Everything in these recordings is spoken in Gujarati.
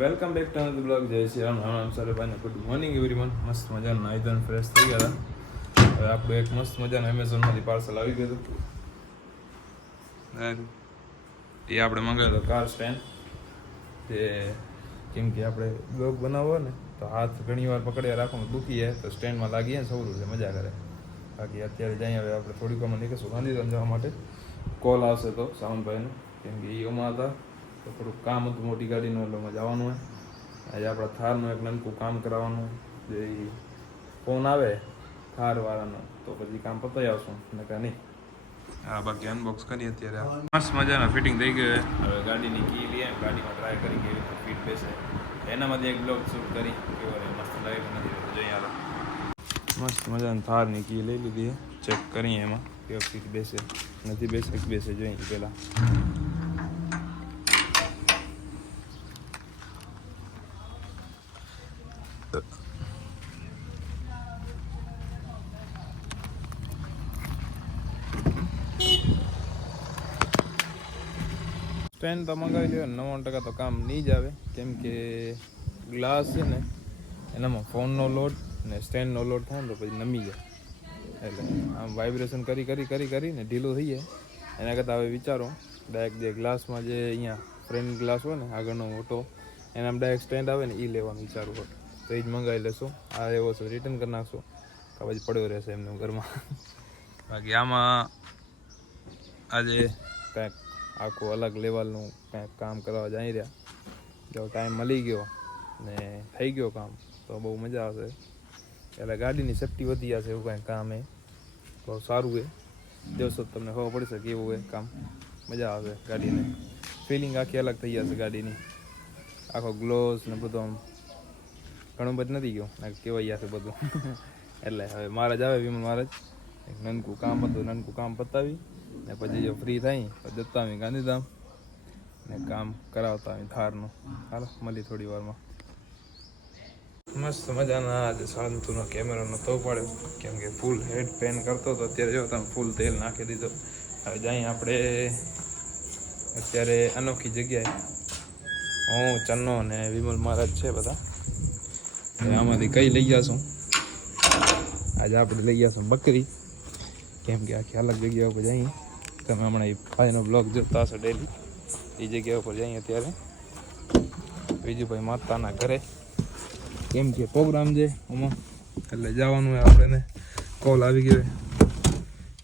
Welcome back to another blog. જય શ્રી રામ. રામ સરેભાઈને ગુડ મોર્નિંગ એવરીવન. મસ્ત મજાનું નાઈધન ફ્રેશ થઈ ગયા હતા. હવે આપણું એક મસ્ત મજાનું એમેઝોનમાંથી પાર્સલ આવી ગયું હતું. એ આપણે મંગાવ્યો હતો કાર સ્ટેન્ડ. તે કેમ કે આપણે બ્લોગ બનાવવો ને તો હાથ ઘણી વાર પકડ્યા રાખવાનું દુખી જાય તો સ્ટેન્ડમાં લાગીએ ને સૌરું એટલે મજા કરે. બાકી અત્યારે જઈએ હવે આપણે થોડીક વાર નીકળશું ગાંધીધામ જવા માટે. કોલ આવશે તો સાવનભાઈનો, કેમ કે એ ઓમાં હતા તો થોડુંક કામ હતું મોટી ગાડીનું એટલે જવાનું હોય. આજે આપણા થારનું એક નાનકું કામ કરાવવાનું જે ફોન આવે થારવાળાનો તો પછી કામ પતાવી આવશું ને કાં નહીં. હા બાકી અનબોક્સ કરીએ અત્યારે. મસ્ત મજાના ફિટિંગ થઈ ગયું. હવે ગાડીની કી લઈએ, ગાડીમાં ટ્રાય કરી કેવી રીતે ફિટ બેસે એનામાંથી એક બ્લોગ શૂટ કરી કેવો રહે મસ્ત લાગે કે નથી રહેતો જોઈએ. હાલો મસ્ત મજાની થારની કી લઈ લીધી, ચેક કરીએ એમાં કેવો ફિટ બેસે નથી બેસે જોઈએ પહેલાં. સ્ટેન્ડ તો મંગાવી લ્યો, 90% તો કામ નહીં જ આવે, કેમ કે ગ્લાસ છે ને એનામાં ફોનનો લોડ ને સ્ટેન્ડનો લોડ થાય ને તો પછી નમી જાય, એટલે આમ વાઇબ્રેશન કરીને ઢીલું થઈ જાય. એના કરતાં હવે વિચારો ડાયરેક્ટ જે ગ્લાસમાં જે અહીંયા ફ્રન્ટ ગ્લાસ હોય ને આગળનો મોટો એનામાં ડાયરેક્ટ સ્ટેન્ડ આવે ને એ લેવાનું વિચારું હોય તો એ જ મંગાવી લેશો. આ એવો છે રિટર્ન કરી નાખશો તો પછી પડ્યો રહેશે એમને ઘરમાં. બાકી આમાં આજે કાંઈક આખું અલગ લેવલનું કાંઈક કામ કરવા જઈ રહ્યા. જો ટાઈમ મળી ગયો ને થઈ ગયો કામ તો બહુ મજા આવશે. એટલે ગાડીની સેફ્ટી વધી જશે એવું કાંઈક કામ એ બહુ સારું છે. જોશો તમને ખબર પડશે કેવું હોય કામ, મજા આવશે. ગાડીને ફિલિંગ આખી અલગ થઈ જશે ગાડીની. આખો ગ્લોવ્સ ને બધું આમ ઘણું બધું નથી ગયું કહેવાય જશે બધું. એટલે હવે મહારાજ આવે વિમલ મહારાજ એક નાનકું કામ પતાવી ને પછી જો ફ્રી થઈ તો જતા આવી ગાંધીધામ ને કામ કરાવતા આવી થારનું. હાલો મળી થોડી વારમાં. મસ્ત મજાના આજે શાંતુનો કેમેરો નહોતો પડ્યો, કેમ કે ફૂલ હેડ પેન કરતો હતો. અત્યારે જો તમે ફૂલ તેલ નાખી દીધો. હવે જઈએ આપણે અત્યારે અનોખી જગ્યાએ. હું ચન્નો ને વિમલ મહારાજ છે બધા. આમાંથી કઈ લઈ જશું? આજે આપણે લઈ જશું બકરી, કેમ કે આખી અલગ જગ્યા ઉપર જઈએ. તમે હમણાં એ ભાઈનો બ્લોગ જોતા હશો ડેલી, એ જગ્યા ઉપર જઈએ અત્યારે. બીજું ભાઈ માતાના ઘરે કેમ કે પ્રોગ્રામ છે આમાં એટલે જવાનું હોય. આપણે કોલ આવી ગયો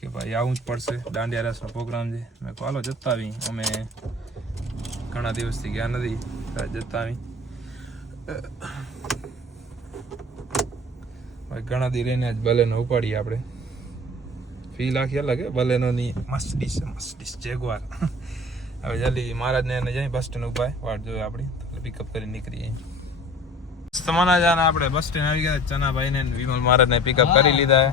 કે ભાઈ આવું જ પડશે, દાંડિયા રસનો પ્રોગ્રામ છે. મેં કહો હાલો જતા આવી, અમે ઘણા દિવસથી ગયા નથી, જતા આવી. ભાઈ ઘણા દી રહીને જ બલેનો ઉપાડીએ આપણે. ફીલ આખી અલગ હે બલેનોની. મસ્ત ડીશ જેગવાર. હવે જલ્દી મહારાજને એને જઈ બસ સ્ટેન્ડ ઉભા વાટ જોઈએ આપણી, પિકઅપ કરી નીકળીએ. તમારા જાને આપણે બસ સ્ટેન્ડ આવી ગયા. ચનાભાઈ ને વિમલ મહારાજને પિકઅપ કરી લીધા.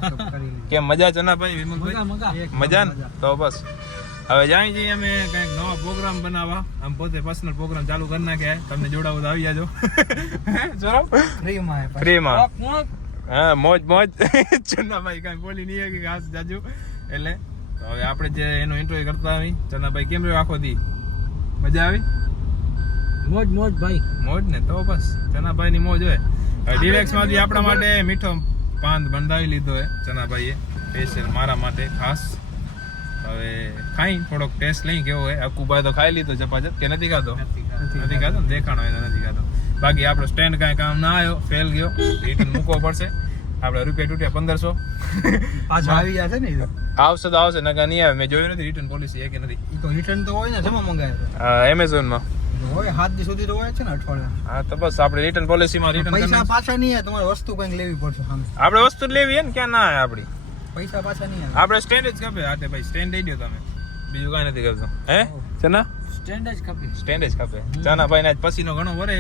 કેમ મજા ચનાભાઈ વિમલભાઈ? મજા ને તો બસ હવે જાય છીએ અમે કંઈક નવા પ્રોગ્રામ બનાવવા. આમ પોતે પર્સનલ પ્રોગ્રામ ચાલુ કરી નાખ્યા. તમને જોડાવો તો આવી જાજો ફ્રીમાં. હા મોજ ચન્નાભાઈ કાંઈ બોલી નહીં કે ઘાસ જાજુ. એટલે હવે આપણે જે એનો ઇન્ટરવ્યુ કરતા આવી. ચન્નાભાઈ કેમ રહ્યો આખો દી? મજા આવી? મોજ ભાઈ મોજ ને તો બસ ચન્નાભાઈ ની મોજ હોય. ડિરેક્સ માંથી આપણા માટે મીઠો પાન બંધાવી લીધો હે ચન્નાભાઈએ સ્પેશિયલ મારા માટે ખાસ. હવે ખાઈ થોડોક ટેસ્ટ લઈ કેવો હોય. અકુભાઈ તો ખાઈ લીધો ચપાચપ કે નથી ખાતો? નથી ખાતો ને, દેખાણો હોય તો નથી ખાતો. બાકી આપણો સ્ટેન્ડ કાંઈ કામ ના આવ્યો, ફેલ ગયો, રિટર્ન મૂકવો પડશે. આપણે રૂપિયા તૂટ્યા 1500 પાછા આવી જશે ને. આવશે તો આવશે, નકા નહીં આવે. મેં જોયું નથી રિટર્ન પોલિસી કે નથી. એ તો રિટર્ન તો હોય ને, જમા મંગાવ્યા એમેઝોનમાં હોય 7 દિવસ સુધી તો હોય છે ને, અઠવાડિયા. હા તો બસ આપણે રિટર્ન પોલિસીમાં રિટર્ન પૈસા પાછા નહીં આવે. તમારે વસ્તુ કંઈક લેવી પડશે સામે. આપણે વસ્તુ લેવી હે ને, ક્યાં ના આવે આપણી પૈસા પાછા નહીં આવે. આપણે સ્ટેન્ડ જ ખપે. હા ભાઈ સ્ટેન્ડ દઈ દો તમે, બીજું કાંઈ નથી કરતો. હે ચના? સ્ટેન્ડ જ ખપે. ચાના ભાઈ ના પસીનો ઘણો વરે.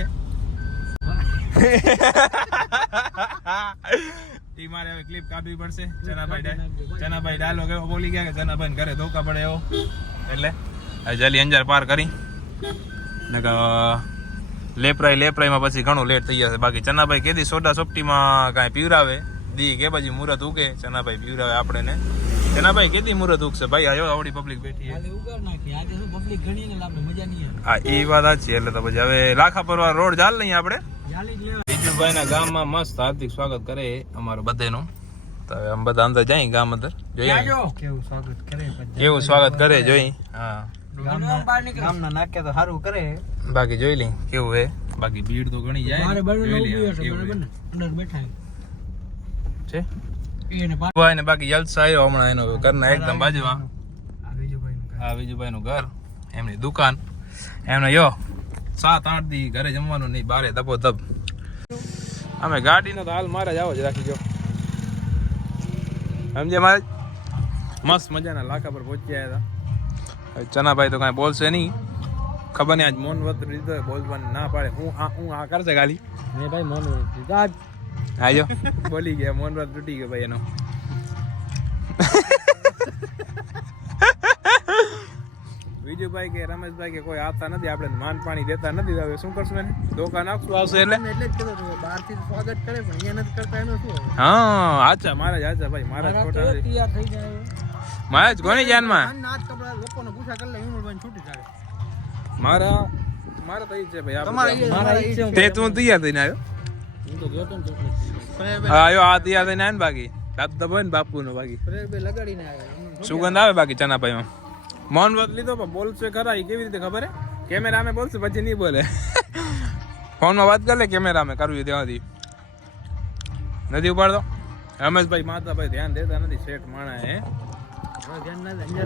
ઈ મારે હવે ક્લિપ કાપવી પડશે. ચનાભાઈ ડાયલોગ એવો બોલી ગયા કે ચનાભાઈ ઘરે ધોકા પડે એવો. એટલે જલ્દી અંજાર પાર કરી લેપરાઈમાં પછી ઘણું લેટ થઈ જશે. બાકી ચનાભાઈ કેદી સોડા સોપટીમાં કાંઈ પીવરાવે દી કે પછી મુહૂર્ત ઉગે ચનાભાઈ પીવરાવે આપણે ને. તેના ભાઈ કેટલી મુહૂર્ત ઉગશે ભાઈ? આયો આવડી પબ્લિક બેઠી છે. હા એ વાત સાચી. એટલે તો પછી હવે લાખા પરવા રોડ ચાલ લઈએ આપણે. બીજુભાઈ ના ગામમાં મસ્ત હાર્દિક સ્વાગત કરે અમારું બધાનું. તો હવે આમ બધા અંદર જાય ગામ અંદર જોઈએ કેવું સ્વાગત કરે જોઈ. હા ગામના નાકે તો સારું કરે. બાકી જોઈ લઈ કેવું હે. બાકી ભીડ તો ઘણી જાય છે. ને બાકી જલસા આવ્યો હમણાં એનો ઘરના એકદમ બાજુમાં. હા વિજુભાઈ નું ઘર, એમની દુકાન. એમને યો 7-8 દી ઘરે જમવાનું નહીં, બારે ધબો ધબ. અમે ગાડીનો તો હાલ મારે જ આવો જ રાખી ગયો સમજે મારે. મસ્ત મજાના લાખા પર પહોંચી આવ્યા હતા. ચનાભાઈ તો કાંઈ બોલશે નહીં, ખબર નહીં આજ મૌન વ્રત લીધો બોલવાનું ના પાડે. હું આ કરશે ગાલી મેં ભાઈ મૌન વ્રત લીધા આજ. આજો બોલી ગયા મૌન વ્રત તૂટી ગયો ભાઈ એનો. વિજુભાઈ કે રમેશભાઈ કે કોઈ આપતા નથી, આપણે માન પાણી દેતા નથી. હવે શું કરશું એને? ધોકા નાખશું આવશે એટલે જ બહારથી સ્વાગત કરે પણ અહીંયા નથી કરતા એનું શું? હા આચા મહારાજ, આચા ભાઈ મહારાજ ખોટા નથી. તૈયાર થઈ જાય મહારાજ કોની જાનમાં નાચ કપડા લોકોને પૂછા કરી લે વિમલભાઈ છૂટી જાય. મારા તો ઈ છે ભાઈ. મારા ઈ છે તે તું તૈયાર થઈને આવ્યો. હું તો જોતો ને હા આયો આ તૈયાર થઈને આવ્યો ને. બાકી દાબ દબો ને બાપુ નો બાકી લગાડીને આવ્યો. સુગંધ આવે બાકી ચનાભાઈમાં. મૌન વ્રત લીધો પણ બોલશે ખરા. એ કેવી રીતે ખબર હે? કેમેરામાં બોલશે પછી નહીં બોલે. ફોનમાં વાત કરી લે, કેમેરામાં કરવી ત્યાંથી નથી ઉપાડતો. રમેશભાઈ માતાભાઈ ધ્યાન દેતા નથી. શેઠ માણા હે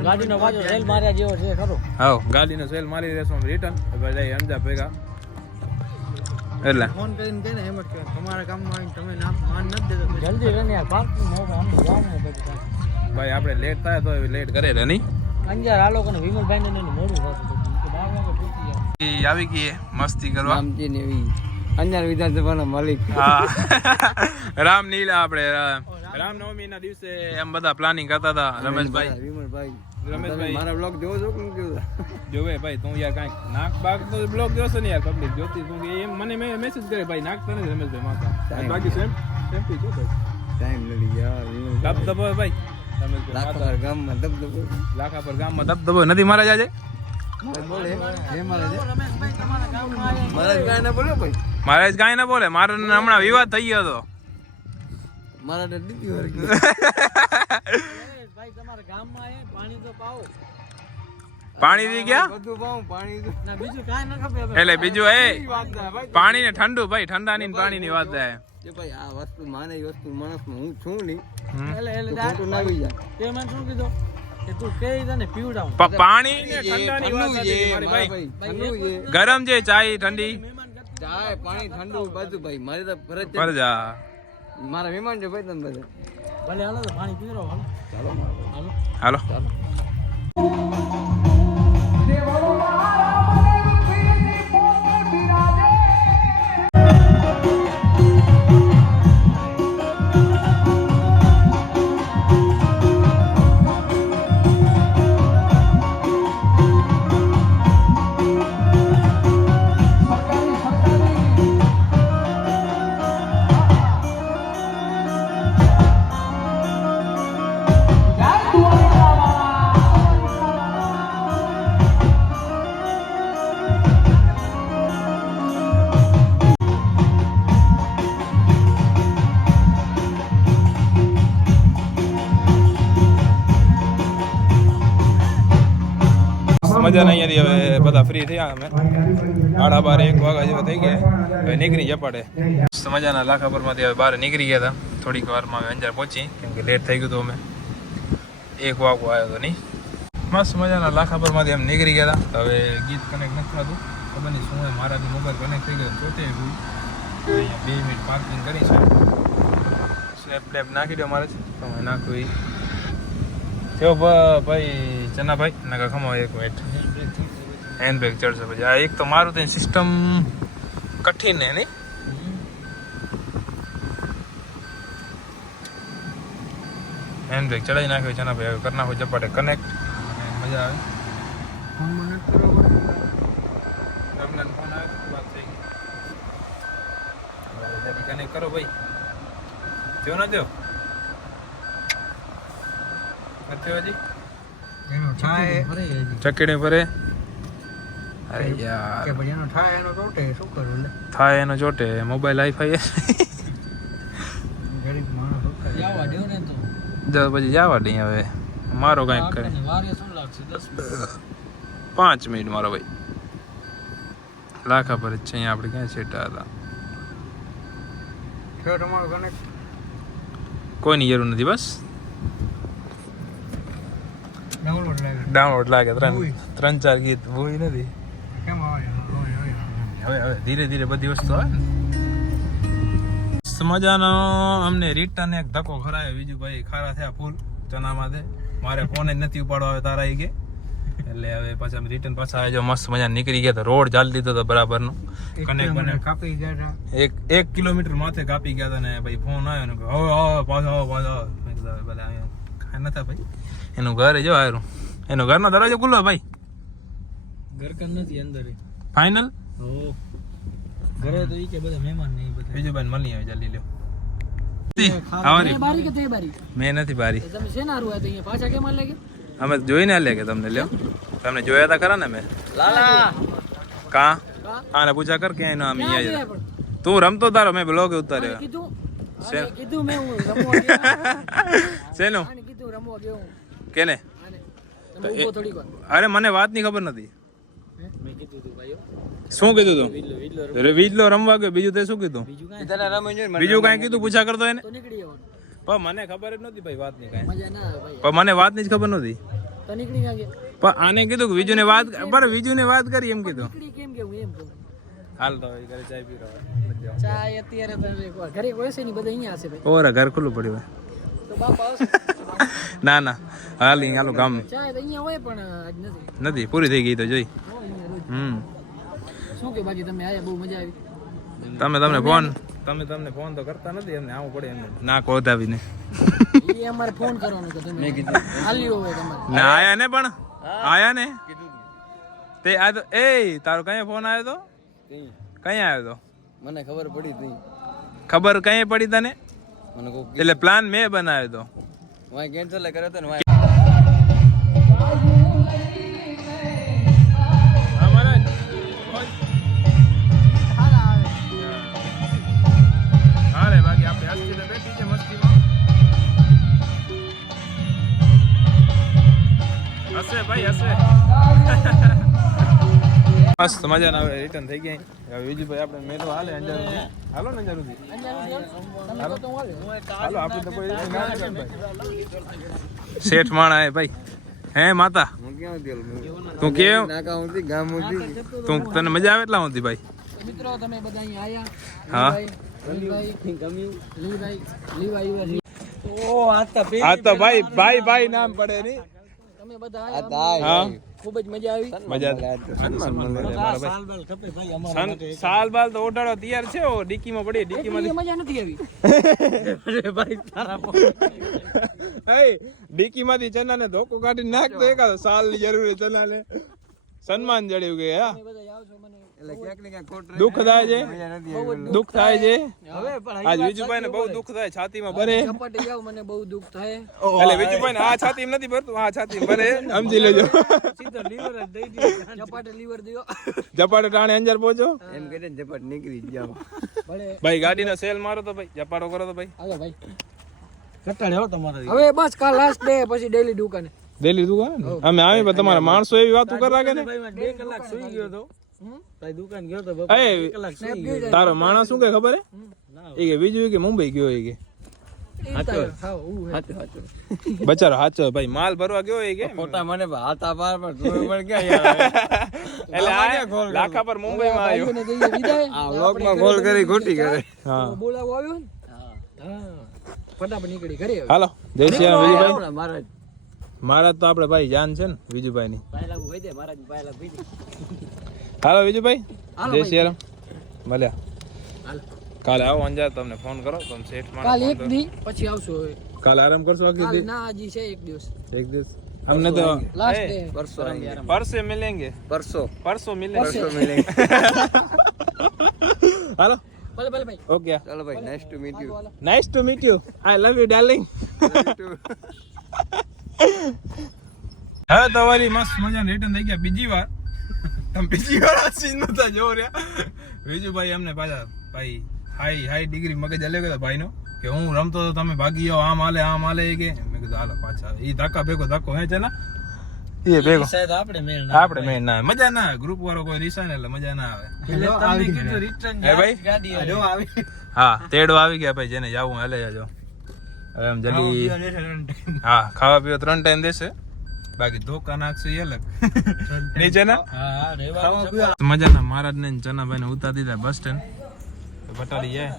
ગાડીનો વાજો સેલ માર્યા જેવો છે ખરો. હા ગાડીનો સેલ મારી દેશો રિટર્ન ભાઈ અંજા ભેગા. એટલે ફોન કરીને કહે ને એમ જ કહે તમારા કામમાં આવીને તમે નામ માન નથી દેતા જલ્દી રને યાર પાર્કિંગ મોકો આમને જાવાનું પછી ભાઈ આપણે લેટ થાય તો લેટ કરે રે નહીં. અંજાર આ લોકોને વિમલભાઈ ને મોડું થતું 12 વાગે પહોંચી ગયા. આવી ગઈ મસ્તી કરવા રામજી ને એવી અંજાર વિધાનસભાના માલિક. હા રામનીલ આપણે રામનવમી ના દિવસે એમ બધા પ્લાનિંગ કરતા હતા. રમેશભાઈ મારા બ્લોગ જોવો છો કે જોવે ભાઈ? તું યાર કાંઈક નાક બાગ તો બ્લોગ જોશો ને યાર પબ્લિક જોતી. તું એમ મને મેસેજ કરે ભાઈ નાખતા નથી રમેશભાઈ માતા. બાકી સેમ્પી છો ભાઈ ટાઈમ નથી યાર. દબદબો ભાઈ લાખા પર ગામમાં દબદબો. લાખા પર ગામમાં દબદબો નથી મારા જાજે મહારાજ કાંઈ ના બોલે. મારો હમણાં વિવાદ થઈ ગયો હતો. પાણી દી ગયા એટલે બીજું એ પાણી ને ઠંડુ ભાઈ ઠંડા ની પાણી ની વાત થાય. ભાઈ આ વસ્તુ માને વસ્તુ માણસ હું છું નહીં પાણી ને ઠંડા ની વાત ભાઈ. ગરમ છે ચાય ઠંડી ચાય પાણી ઠંડુ બધું ભાઈ મારી તો ફરજ મારા મહેમાન છે ભાઈ. તમે બધા ભલે હાલો તો પાણી પીરો હાલો. ચાલો હાલો. મજા નહીં હતી. હવે બધા ફ્રી થયા અમે 12:30 વાગ્યા જેવા થઈ ગયા. હવે નીકળી જપાડે મસ્ત મજાના લાખાપરમાંથી હવે બહાર નીકળી ગયા હતા. થોડીક વારમાં હવે અંજાર પહોંચી કેમ કે લેટ થઈ ગયું હતું. અમે 1 વાગો આવ્યો હતો નહીં. મસ્ત મજાના લાખાપરમાંથી એમ નીકળી ગયા હતા. હવે ગીત કનેક્ટ નથી થતું ખબર નહીં શું હોય. મારાથી મોબાઈલ કનેક્ટ થઈ ગયો પોતે અહીંયા 2 મિનિટ પાર્કિંગ કરી છે. સ્નેપ બ્લેપ નાખી દો મારે તમે નાખવું એ જો ભાઈ ચનાભાઈ નાકા ખમો એક મિનિટ હેન્ડ બ્રેક ચડશે પછી. આ એક તો મારું તો સિસ્ટમ કઠિન હે નહીં. હેન્ડ બ્રેક ચડાવી નાખ્યો ચનાભાઈ. હવે કરી નાખો ચપાટે કનેક્ટ મજા આવે. ફોન આવે વાત થઈ ગઈ. કનેક્ટ કરો ભાઈ. થયો ના થયો નથી હજી એનો થાય ચકેડે ફરે અરે યાર કે પછી એનો થાય એનો ટોટે શું કરવું લે થાય એનો ચોટે મોબાઈલ આઈફાઈ ગરીબ માણસ શું કરે જવા દેવ ને તો જો પછી જવા દઈ હવે મારો કાંઈક કરે વારે શું લાગશે 10 મિનિટ 5 મિનિટ મારો ભાઈ લાખા પર જ છે અહીંયા આપણે ક્યાં છેટા હતા થયો તમારો કનેક્ટ કોઈની જરૂર નથી બસ ડાઉનલોડ લાગે ડાઉનલોડ લાગે ત્રણ ચાર ગીત ભૂઈ નથી કેમ આવે હવે ધીરે ધીરે બધી વસ્તુ આવે ને મસ્ત મજાનો અમને રિટર્ન એક ધક્કો ખરાયો બીજું ભાઈ ખારા થયા ફૂલ ચનામાં મારે ફોન જ નથી ઉપાડવા આવે તારા આવી ગયા એટલે હવે પાછા અમે રિટર્ન પાછા આવ્યા મસ્ત મજા નીકળી ગયા તો રોડ ચાલી દીધો હતો બરાબરનો કનેક્ટ બને કાપી ગયા એક કિલોમીટર માથે કાપી ગયા હતા ને ભાઈ ફોન આવ્યો ને હવે પાછો બધા ખાય નતા ભાઈ એનું ઘર જો આવ્યું એનો ઘરનો દરવાજો ખુલ્લો ભાઈ ઘર કન નથી અંદર ફાઇનલ ઓ ઘરે તો ઈ કે બધા મહેમાન નહીં બધા બીજું ભાઈ મળી આવે જલ્દી લ્યો બારી કે તે બારી મેં નથી બારી તમે શેના રૂ તો અહીંયા પાછા કેમ આલે કે અમે જોઈને લે કે તમને લ્યો તમને જોયા હતા ખરા ને મેં લાલા કા આને પૂછા કર ક્યાંય ના અમે અહીંયા તું રમતો તારો મેં બ્લોગ ઉતાર્યો કીધું છે કીધું મેં હું રમવા ગયો શેનું આને કીધું રમવા ગયો હું કેને આને તમે ઊભો થોડીક વાર અરે મને વાતની ખબર નથી મેં કીધું તું ભાઈઓ શું કીધું તું વીજલો રમવા ગયો બીજું તે શું કીધું બીજું કાંઈ કીધું પૂછા કરતો એને તો નીકળી જવાનું પણ મને ખબર જ નહોતી ભાઈ વાતની કાંઈ મજા ના આવે ભાઈ પણ મને વાતની જ ખબર નહોતી તો નીકળી ના ગયા પણ આને કીધું કે બીજુને વાત પણ બીજુને વાત કરી એમ કીધું નીકળી કેમ કે હું એમ કહું હાલ તો હવે ઘરે ચાય પી રહ્યો ચાય અત્યારે તો ઘરે કોઈ છે નહીં બધા અહીંયા હશે ભાઈ ઓરા ઘર ખુલ્લું પડ્યું હોય તો બાપા આવશે ના ના હાલ હાલો ગામ ચાય તો અહીંયા હોય પણ આજ નથી નથી પૂરી થઈ ગઈ તો જોઈ હોય અહીંયા રોજ હમ શું કે બાકી તમે આયા બહુ મજા આવી તમને ફોન તો કરતા નથી એમને આવું પડે એમને ના કોધાવીને એ અમારે ફોન કરવાનો કે તમે હાલ્યો હોય તમારે ના આયા ને પણ આયા ને તે આ તો એ તારો કઈ ફોન આવ્યો તો કઈ આવ્યો તો મને ખબર પડી તી ખબર કઈ પડી તને મને કો એટલે પ્લાન મેં બનાવ્યો તો વાય કેન્સલ કર્યો તો ને હાલે બાકી આપણે હસીને બેઠી છે મસ્તીમાં હશે ભાઈ હશે મસ્ત મજાના આપણે રિટર્ન થઈ ગયા હવે બીજું ભાઈ આપણે મેળો હાલે અંજાર સુધી હાલો ને અંજાર સુધી હાલો આપણે તો કોઈ રીતે ના નીકળ ભાઈ શેઠ માણા હે ભાઈ હે માતા હું ક્યાં ગયો તું કેમ નાકા હું ગામ હું તું તને મજા આવે એટલા હતી ભાઈ મિત્રો તમે બધા અહીંયા હા આયા લીભાઈ ઓ આ તો ભાઈ નામ પડે નહીં તમે બધા આયા હા ખૂબ જ મજા આવી સાલ બાલ તો ઓઢાડો તૈયાર છે ડીકીમાં પડી ડીકીમાં મજા નથી આવી ડીકીમાંથી ચનાને ધોકો કાઢી નાખતો એકાદો સાલ ની જરૂર ચનાને સન્માન જડ્યું કે હા બધા આવશો મને એટલે ક્યાંક ને ક્યાંક ખોટ દુઃખ થાય છે દુઃખ થાય છે હવે પણ આજ વિજુભાઈ ને બહુ દુઃખ થાય છાતીમાં ભરે ચપાટી જાવ મને બહુ દુઃખ થાય એટલે વિજુભાઈ ને આ છાતી નથી ભરતું આ છાતી ભરે સમજી લેજો સીધો લીવર જ દઈ દીધો ચપાટી લીવર દયો જપાટો ટાણે અંજાર પહોંચો એમ કહે ને ઝપટ નીકળી જ જાવ ભલે ભાઈ ગાડીનો સેલ મારો તો ભાઈ જપાટો કરો તો ભાઈ હાલો ભાઈ કટાડે હો તમારે હવે બસ કાલ લાસ્ટ ડે પછી ડેલી દુકાને દિલ્હી દુકાન અમે આવી પણ તમારા માણસો એવી વાતો કર રાખે ને 2 કલાક સુઈ ગયો તો તારી દુકાન ગયો તો એ તારો માણસ શું કે ખબર હે એ કે બીજું કે મુંબઈ ગયો એ કે બચારો સાચો ભાઈ માલ ભરવા ગયો એ કે ફોટા મને હાથા પાર પર તું પણ ક્યાં યાર એટલે આ લાખા પર મુંબઈ માં આવ્યો આ વ્લોગ માં કોલ કરી ખોટી કરે હા બોલાવો આવ્યો ને હા ફટાફટ નીકળી ઘરે હાલો જય શ્રી રામ વિજયભાઈ મહારાજ મહારાજ તો આપણે ભાઈ જાન છે ને વિજુભાઈ ની પાયલા હોય દે મહારાજ પાયલા ભઈ દે હાલો વિજુભાઈ જય શ્રી રામ મળ્યા હાલ કાલે આવો અંજાર તમને ફોન કરો તમે સેટ માં કાલ એક દી પછી આવશો હવે કાલે આરામ કરશો આખી કાલ ના હજી છે એક દિવસ हमने तो लास्ट डे परसों परसों मिलेंगे परसों मिलेंगे हेलो ભલે ભલે ભાઈ ओके चलो भाई nice to meet you nice to meet you I love you darling હવે તમારી મસ્ત મજાને રિટર્ન થઈ ગયા બીજી વાર. તમે બીજી વાર આ સીન નતા જોવો રહ્યા. બીજું ભાઈ અમને પાછા ભાઈ હાઈ ડિગ્રી મગજ અલગ હતો ભાઈનો કે હું રમતો તો તમે ભાગી જાઓ આમ હાલે એ કે મેં કીધું હાલો પાછા એ ધક્કા ભેગો ધક્કો હે છે ને એ ભેગો સાહેબ આપણે મેળ ના આવે. મજા ના આવે ગ્રુપ વાળો કોઈ રિસાને એટલે મજા ના આવે. એટલે તમને કીધું રિટર્ન હે ભાઈ? ગાડી આવી હા તેડો આવી ગયા ભાઈ જેને જાવું હાલે જાજો. હવે એમ જલ્દી હા ખાવા પીવા 3 ટાઈમ દેશે બાકી ધોકા નાખશે એ અલગ નીચે ના હા રેવા મજાના મહારાજ ને ચનાભાઈ ને ઉતાર દીધા બસ સ્ટેન્ડ બટાડી જાય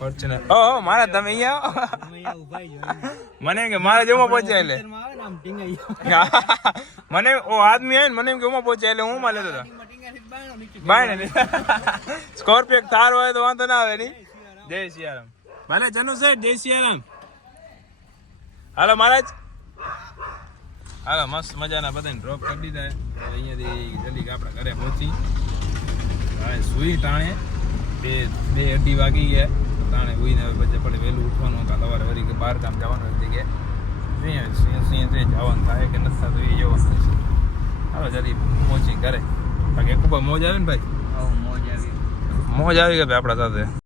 ફોર્ચ્યુનર. ઓહો મહારાજ તમે અહીંયા આવો. મને કે મારા જેમાં પહોંચ્યા એટલે મને ઓ આદમી આવે ને મને એમ કે હું પહોંચ્યા એટલે હું માં લેતો હતો બાય સ્કોર્પિયો થાર હોય તો વાંધો ના આવે નહીં. જય સિયારામ ભલે જનુ સેઠ જય સિયારામ. હાલો મહારાજ હાલો મસ્ત મજાના બધાને ડ્રોપ કરી દીધા. અહીંયાથી જલ્દી આપણા ઘરે પહોંચી હવે સુઈ ટાણે 2-2:30 વાગી ગયા. ટાણે ઉઈને હવે પછી પડે વહેલું ઉઠવાનું કાં સવારે વળી બહાર કામ જવાનું જગ્યાએ જવાનું થાય કે નથી થતું એ જોવાનું છે. હાલો જલ્દી પહોંચી ઘરે બાકી ખૂબ મોજ આવે ને ભાઈ. મોજ આવી મોજ આવી ગઈ ભાઈ આપણા સાથે.